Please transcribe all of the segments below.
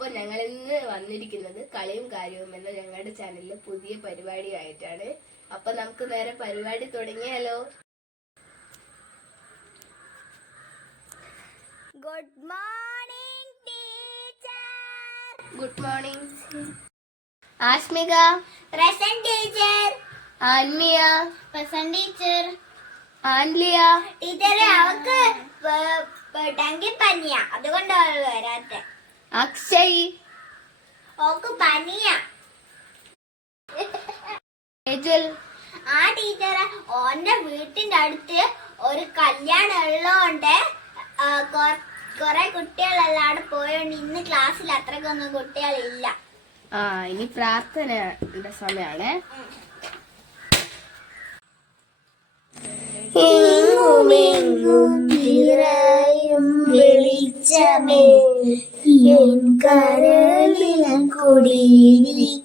അപ്പോൾ ഞങ്ങൾ ഇന്ന് വന്നിരിക്കുന്നത് കളിയും കാര്യവും എന്ന ഞങ്ങളുടെ ചാനലിൽ പുതിയ പരിപാടിയായിട്ടാണ്. അപ്പൊ നമുക്ക് നേരെ പരിപാടി തുടങ്ങിയാലോ. Good morning teacher. Good morning. Asmika present teacher. Anmiya present teacher. Anliya ടീച്ചറെ അവക്ക് ഡെങ്കിപ്പനിയാ, അതുകൊണ്ടാണ് വരാത്തെ. അക്ഷയ് ഓക്ക് പനിയാ. ഏജൽ ആ ടീച്ചറെ, ഓന്റെ വീട്ടിന്റെ അടുത്ത് ഒരു കല്യാണം ഉള്ളതുകൊണ്ട് കൊറേ കുട്ടികളെല്ലാം പോയോണ്ട് ഇന്ന് ക്ലാസ്സിൽ അത്രക്കൊന്നും കുട്ടികളില്ല. ഇനി പ്രാർത്ഥനയുടെ സമയാണ്. എങ്ങുമെങ്ങും നിറയും വെളിച്ചമേ, എൻ കരളിൽ കുടിയിരിക്കണമേ.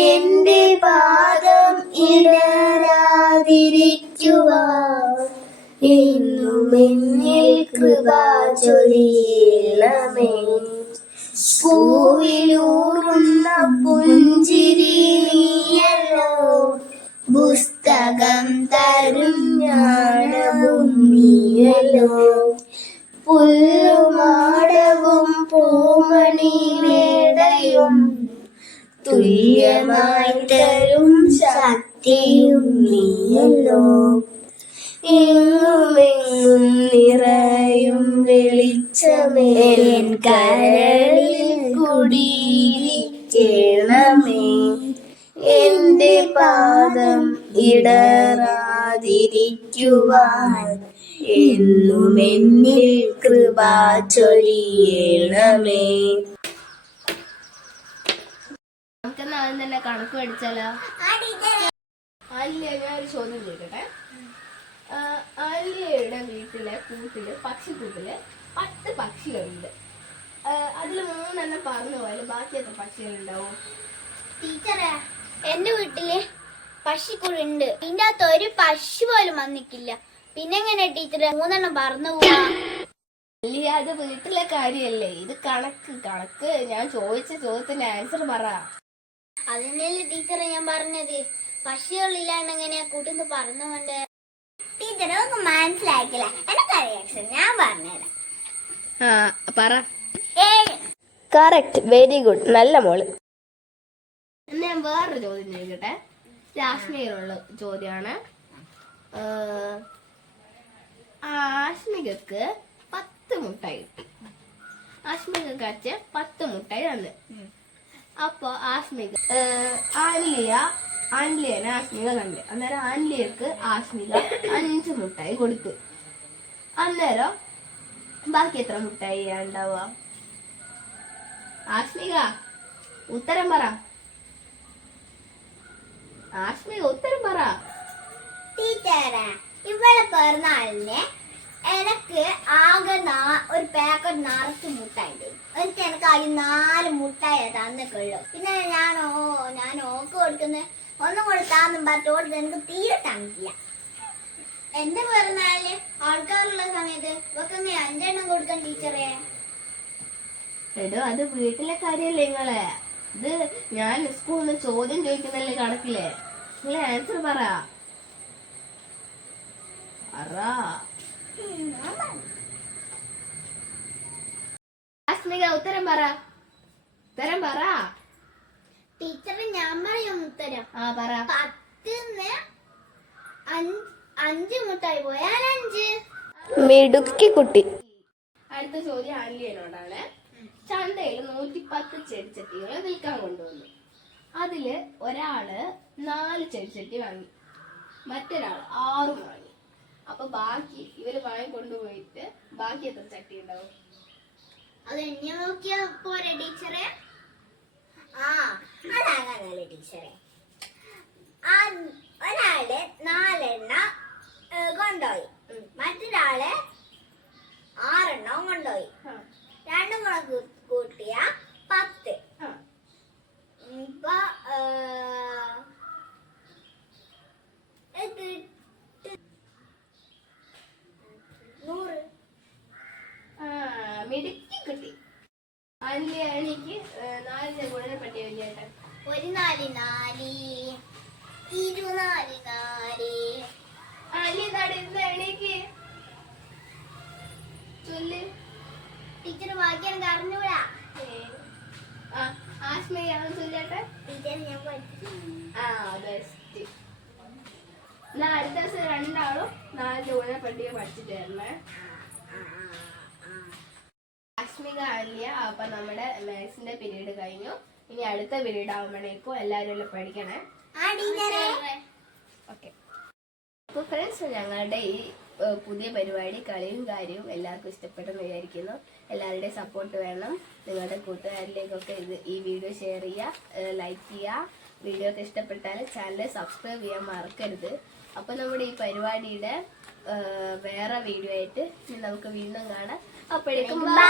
എന്റെ പാദം ഇടരാതിരിക്കുവാൻ എന്നും എന്നിൽ കൃപ ചൊരിയണമേ. പൂവിലൂറുന്ന പുഞ്ചിരിയല്ലോ, പുസ്തകം തരും ജ്ഞാനവും നീയല്ലോ. പുല്ലുമാടവും പൂമണി മേടയും തുല്യമായി തരും ശക്തിയും നീയല്ലോ. എങ്ങുമെങ്ങും നിറയും വെളിച്ചമേ, കരളിൽ കുടിയിരിക്കണമേ. എന്റെ പാദം ഇടറാതിരിക്കുവാൻ എന്നും എന്നിൽ കൃപ ചൊരിയണമേ. നമുക്കെന്നാ ആദ്യം തന്നെ കണക്ക് പഠിച്ചാലോ. ആലിയ, ഞാനൊരു ചോദ്യം ചോദിക്കട്ടെ. ആലിയയുടെ വീട്ടിലെ പക്ഷിക്കൂട്ടില് 10 പക്ഷികളുണ്ട്. അതിൽ 3 പറന്നു പോയാലും ബാക്കി എത്ര പക്ഷികളുണ്ടാവും? ടീച്ചറെ, എന്റെ വീട്ടില് പശുക്കളുണ്ട്. ഇതിന്റെ അകത്ത് ഒരു പശു പോലും വന്നിക്കില്ല. പിന്നെ എങ്ങനെ ടീച്ചറെ 3 പറന്നു പോവാ? അല്ല, അത് വീട്ടിലെ കാര്യല്ലേ, ഇത് കണക്ക്. ഞാൻ ചോദിച്ച ചോദ്യത്തിന്റെ ആൻസർ പറ. അതിനല്ലേ ടീച്ചറെ ഞാൻ പറഞ്ഞത്. പശുകളില്ലാണ്ട് എങ്ങനെയാ കൂട്ടുന്ന് പറന്നുകൊണ്ട്? ടീച്ചറെ ഒന്നും മനസ്സിലാക്കില്ല. എനിക്കറിയാം, ഞാൻ പറഞ്ഞുതരാം. പറ. 7. കറക്റ്റ്, വെരി ഗുഡ്, നല്ല മോള്. എന്നാ ഞാൻ വേറൊരു ചോദ്യം ചോദിക്കട്ടെ. ആശ്മികയുള്ള ചോദ്യമാണ്. ആശ്മികക്ക് 10 മുട്ടായി കിട്ടി. ആശ്മികക്ക് അച്ഛൻ 10 മുട്ടായി തന്നു. അപ്പൊ ആൻലിയനെ ആശ്മിക കണ്ട്. അന്നേരം ആൻലിയക്ക് ആശ്മിക 5 മുട്ടായി കൊടുത്തു. അന്നേരം ബാക്കി എത്ര മുട്ടായി ഉണ്ടാവുക? ആശ്മിക ഉത്തരം പറ. ആശ്മിക ഉത്തരം പറ. ടീച്ചറെ, ഇവളെ പിറന്നാളിന് എനിക്ക് ആകെ ഒരു പാക്കറ്റ് നിറച്ച് മുട്ടായി തരും. എനിക്ക് ആകെ 4 മുട്ടായി തന്നിട്ടുള്ളൂ. പിന്നെ ഞാൻ ഓക്ക് കൊടുക്കുന്നത് ഒന്നും കൊടുത്താന്നും പറഞ്ഞോട് എനിക്ക് തീരെ തന്നില്ല. എന്റെ പിറന്നാളിന് ആൾക്കാരുള്ള സമയത്ത് ഇവക്ക് 5 കൊടുക്കാൻ ടീച്ചറെ? എടോ, അത് വീട്ടിലെ കാര്യല്ലേ നിങ്ങളെ. ഇത് ഞാൻ സ്കൂളിൽ നിന്ന് ചോദ്യം ചോദിക്കുന്നല്ലേ കണക്കില്ലേ. നിങ്ങളെ ആൻസർ പറ. ആസ്മിക ഉത്തരം പറ. ടീച്ചറെ, ഞാൻ പറയും ഉത്തരം. പറ. 10ന് 5 മുട്ടായി പോയാൽ 5. മിടുക്കി കുട്ടി. അടുത്ത ചോദ്യം ആൻലിയനോടാണ്. ചന്തയിൽ 110 ചെടിച്ചട്ടികൾ വിൽക്കാൻ കൊണ്ടുവന്നു. അതില് ഒരാള് 4 ചെടിച്ചട്ടി വാങ്ങി, മറ്റൊരാൾ 6 വാങ്ങി. അപ്പൊ ബാക്കി ഇവര് വാങ്ങിക്കൊണ്ടുപോയിട്ട് ബാക്കി എത്ര ചട്ടി ഉണ്ടാവും? അത് എന്നെ നോക്കിയാ പോരെ ടീച്ചറെ? അതങ്ങനെ ടീച്ചറെ. ഒരാള് 4 കൊണ്ടുപോയി, മറ്റൊരാള് 6 കൊണ്ടുപോയി. 2 കൂടെ കൂട്ടിയ 10. ഇപ്പൊ മിടുക്കി കിട്ടി. ആൻലി എനിക്ക് 4 ഗുണന പട്ടിക ചേട്ടൻ. 1 4 4 24 4. ആൻലി നടന്ന് എണീക്ക് ചൊല്ല്. ടീച്ചർ വായിക്കാൻ അറിഞ്ഞൂടാ. ആശ്മയാണ് ചൊല്ലേട്ടെ. ടീച്ചർ ഞാൻ പഠിച്ചു. ബെസ്റ്റ്. എന്നാ അടുത്ത ദിവസം രണ്ടാളും 4 ഗുണന പട്ടിക പഠിച്ചിട്ട് തരണേ. ആശ്മിക ആൻലിയ. അപ്പൊ നമ്മുടെ മാത്സിന്റെ പീരീഡ് കഴിഞ്ഞു. ഇനി അടുത്ത പീരീഡ് ആവുമ്പോഴേക്കും എല്ലാവരും പഠിക്കണേ. ഓക്കെ. അപ്പൊ ഫ്രണ്ട്സ്, ഞങ്ങളുടെ ഈ പുതിയ പരിപാടി കളിയും കാര്യവും എല്ലാവർക്കും ഇഷ്ടപ്പെട്ടെന്ന് വിചാരിക്കുന്നു. എല്ലാവരുടെയും സപ്പോർട്ട് വേണം. നിങ്ങളുടെ കൂട്ടുകാരിലേക്കൊക്കെ ഈ വീഡിയോ ഷെയർ ചെയ്യുക, ലൈക്ക് ചെയ്യുക. വീഡിയോ ഒക്കെ ഇഷ്ടപ്പെട്ടാൽ ചാനൽ സബ്സ്ക്രൈബ് ചെയ്യാൻ മറക്കരുത്. അപ്പൊ നമ്മുടെ ഈ പരിപാടിയുടെ വേറെ വീഡിയോ ആയിട്ട് നമുക്ക് വീണ്ടും കാണാം. അപ്പോഴേക്കും ബൈ.